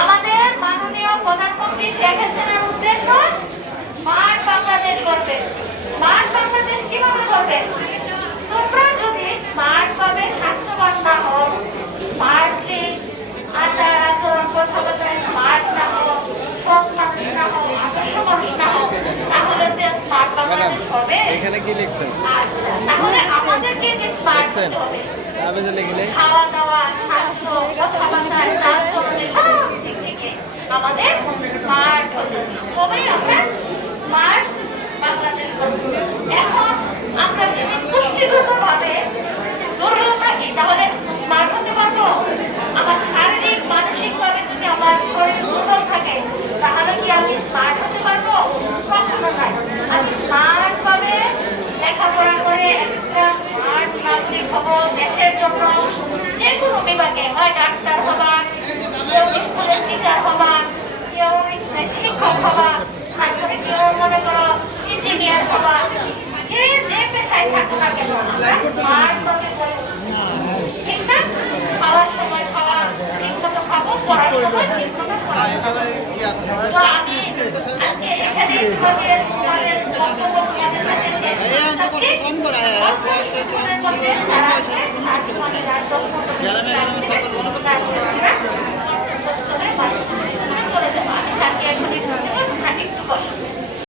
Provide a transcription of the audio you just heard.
আমাদের মাননীয় প্রধানমন্ত্রী শেখ হাসিনার উদ্দেশ্য স্মার্ট বাংলাদেশ করবে। স্মার্ট বাংলাদেশ কিভাবে করবে? তোমরা যদি স্মার্ট ভাবে স্বাস্থ্যবান না হও, স্মার্টলি আচার আচরণ কথাবার্তা স্মার্ট না হও, সৎ মানুষ না হও, আদর্শ মানুষ না হও, তাহলে যে স্মার্ট বাংলাদেশ হবে। এখানে কি লিখছেন? আচ্ছা, তাহলে আমাদেরকে যে স্মার্ট হতে হবে, খাওয়া দাওয়া, স্বাস্থ্য, কথাবার্তা, আচরণের সব দিক থেকে আমাদের স্মার্ট হতে হবে। তবেই আমরা স্মার্ট বাংলাদেশ করব। এখন আমরা যদি পুষ্টিগতভাবে দুর্বল থাকি তাহলে স্মার্ট হতে পারবো। আমার শারীরিক মানসিকভাবে যদি আমার শরীর দুর্বল থাকে তাহলে কি আমি স্মার্ট হতে পারবো? কখনো নয়। আমি স্মার্ট ভাবে লেখাপড়া করে একটা স্মার্ট নাগরিক হবো দেশের জন্য। যে কোনো বিভাগে হয় ডাক্তার হবা, কেউ স্কুলের টিচার হবা, কেউ শিক্ষক হবা, তারপরে কেউ মনে করো ইঞ্জিনিয়ার হবা, যে যে পেশায় থাকো না কেন আমরা স্মার্ট ভাবে করবো। ঠিক না? খাওয়ার সময় খাওয়া ঠিক মতো খাবো, পড়ার সময় ঠিক মতো পড়াবো। তো আমি আজকে এখানে তোমাদের বক্তব্য তোমাদের সাথে শেষ করতে চাচ্ছি। মধ্যে তারা